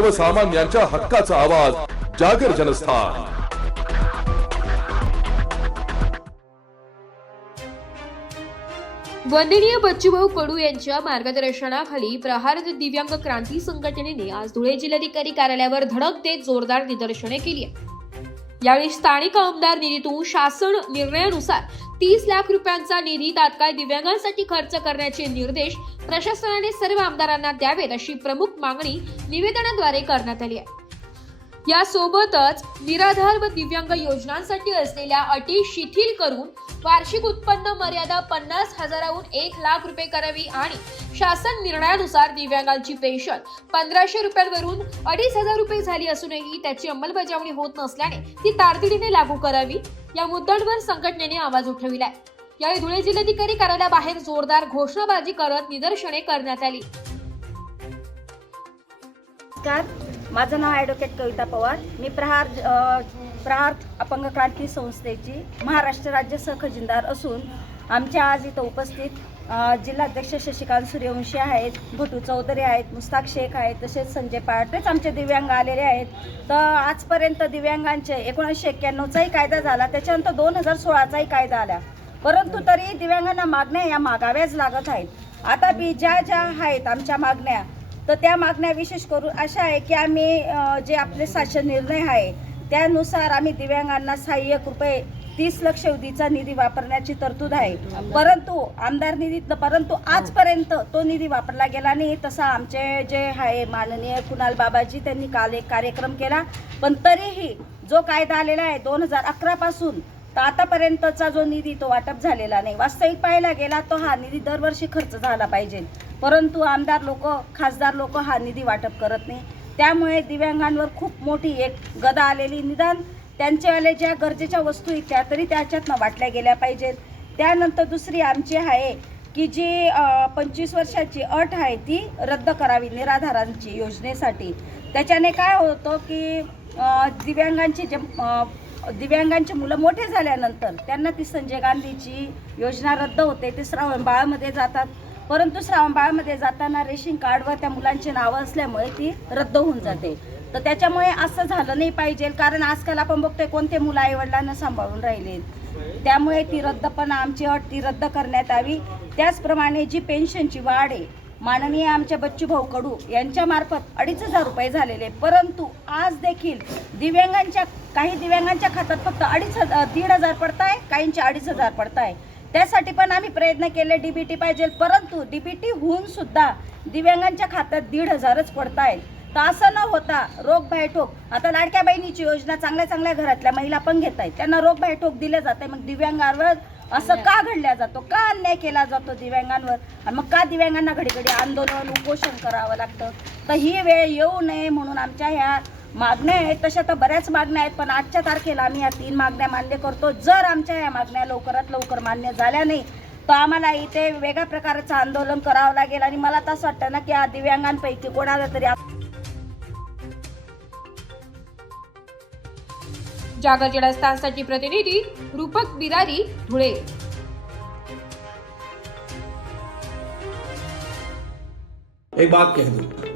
सर्वसामान्यांच्या हक्काचा आवाज जागर जनस्थान. वंदनीय बच्चूभाऊ कडू यांच्या मार्गदर्शनाखाली प्रहार दिव्यांग क्रांती संघटनेने आज धुळे जिल्हाधिकारी कार्यालयावर धडक देत जोरदार निदर्शने केली यावेळी स्थानिक आमदार निधीतून शासन निर्णयानुसार तीस लाख रुपयांचा निधी तात्काळ दिव्यांगांसाठी खर्च करण्याचे निर्देश प्रशासनाने सर्व आमदारांना द्यावेत अशी प्रमुख मागणी निवेदनाद्वारे करण्यात आली आहे. यासोबतच निराधार व दिव्यांग योजनांसाठी असलेल्या अटी शिथिल करून वार्षिक उत्पन्न मर्यादा पन्नास हजाराहून एक लाख रुपये करावी आणि शासन निर्णयानुसार दिव्यांगांची पेन्शन पंधराशे रुपयांवरून अडीच हजार रुपये झाली असूनही त्याची अंमलबजावणी होत नसल्याने ती तातडीने लागू करावी या मुद्द्यांवर संघटनेने आवाज उठविलाय. यावेळी धुळे जिल्हाधिकारी कार्यालयाबाहेर जोरदार घोषणाबाजी करत निदर्शने करण्यात आली. माझं नाव ॲडव्होकेट कविता पवार. मी प्रहार प्रहार अपंग क्रांती संस्थेची महाराष्ट्र राज्य सहखजिनदार असून आमच्या आज इथं उपस्थित जिल्हाध्यक्ष शशिकांत सूर्यवंशी आहेत भटू चौधरी आहेत मुस्ताक शेख आहेत तसेच संजय पाटरेच आमचे दिव्यांग आलेले आहेत. तर आजपर्यंत दिव्यांगांचे एकोणीसशे एक्क्याण्णवचाही कायदा झाला त्याच्यानंतर दोन हजार सोळाचाही कायदा आला. परंतु तरी दिव्यांगांना मागण्या या मागाव्याच लागत आहेत. आता बी ज्या ज्या आहेत आमच्या मागण्या तर त्या मागण्या विशेष करून अशा आहे की आम्ही जे आपले शासन निर्णय आहे त्यानुसार आम्ही दिव्यांगांना सहाय्यक रुपये तीस लक्ष निधीचा निधी वापरण्याची तरतूद आहे. परंतु आमदार निधीतनं परंतु आजपर्यंत तो निधी वापरला गेला नाही तसा आमचे जे आहे माननीय कुणाल बाबाजी त्यांनी काल एक कार्यक्रम केला. पण तरीही जो कायदा आलेला आहे दोन हजार अकरापासून तर आतापर्यंतचा जो निधी तो वाटप झालेला नाही. वास्तविक पाहायला गेला तो हा निधी दरवर्षी खर्च झाला पाहिजे. परंतु आमदार लोक खासदार लोक हा निधी वाटप करत नाही. त्यामुळे दिव्यांगांवर खूप मोठी एक गदा आलेली निदान. त्यांच्यावाले ज्या गरजेच्या वस्तू आहेत त्या तरी त्याच्यातनं वाटल्या गेल्या पाहिजेत. त्यानंतर दुसरी आमची आहे की जी पंचवीस वर्षाची अट आहे ती रद्द करावी निराधारांची योजनेसाठी. त्याच्याने काय होतं की दिव्यांगांची जे दिव्यांगांची मुलं मोठे झाल्यानंतर त्यांना ती संजय गांधीची योजना रद्द होते ते श्रावण बाळामध्ये जातात. परंतु श्रावण बाळामध्ये जाताना रेशन कार्डवर त्या मुलांची नावं असल्यामुळे ती रद्द होऊन जाते. तर त्याच्यामुळे असं झालं नाही पाहिजे कारण आजकाल आपण बघतोय कोणते मुलं आईवडिलांना सांभाळून राहिले त्यामुळे ती रद्द पण आमची अट ती रद्द करण्यात यावी. त्याचप्रमाणे जी पेन्शनची वाढ आहे माननीय आमच्या बच्चूभाऊ कडू यांच्यामार्फत अडीच हजार रुपये झालेले. परंतु आज देखील दिव्यांगांच्या काही दिव्यांगांच्या खात्यात फक्त अडीच हजार दीड हजार पडताय काहींचे अडीच हजार पडताय. त्यासाठी पण आम्ही प्रयत्न केले डीबीटी पाहिजे. परंतु डीबीटी होऊन सुद्धा दिव्यांगांच्या खात्यात दीड हजारच पडतायत. तर असं न होता रोग ठोक आता लाडक्या बहिणीची योजना चांगल्या चांगल्या घरातल्या महिला पण घेत आहेत. त्यांना रोग ठोक दिले जाते मग दिव्यांगांवर असं का घडल्या जातो? का अन्याय केला जातो दिव्यांगांवर? आणि मग का दिव्यांगांना घडी घडी आंदोलन उपोषण करावं लागतं? तर ही वेळ येऊ नये म्हणून आमच्या ह्या मागण्या आहेत तशा तर बऱ्याच मागण्या आहेत पण आजच्या तारखेला आम्ही या तीन मागण्या मान्य करतो. जर आमच्या या मागण्या लवकरात लवकर मान्य झाल्या नाही तर आम्हाला इथे वेगळ्या प्रकारचं आंदोलन करावं लागेल. आणि मला तर असं वाटतं ना की या दिव्यांगांपैकी कोणाला तरी आप- जागर जडस्थानसाठी प्रतिनिधी रूपक बिरारी धुळे. एक बात कह दूं।